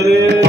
Hare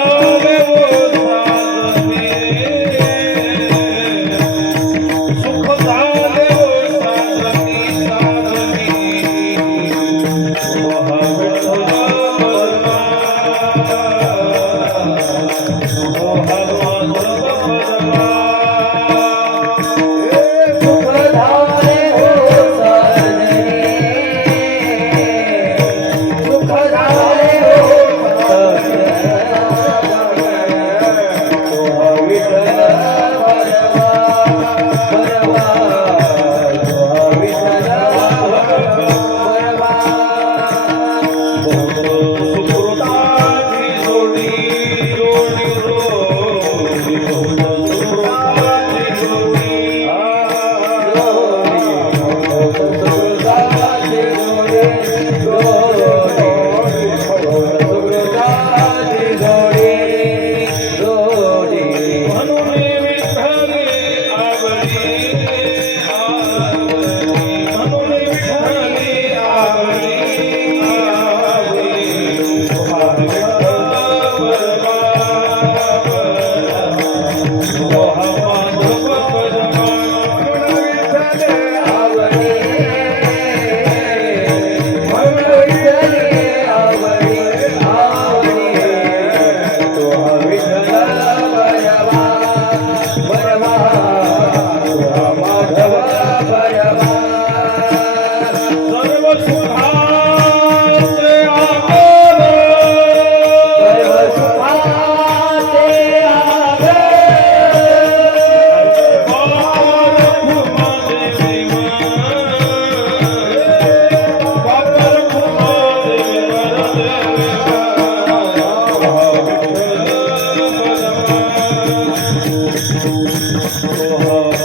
Oh, 아, 감사합니다. Oh,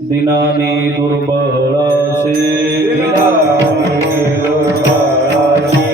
दिनाने दुर्बळासे दिनाने दुर्बळासे सुखराशी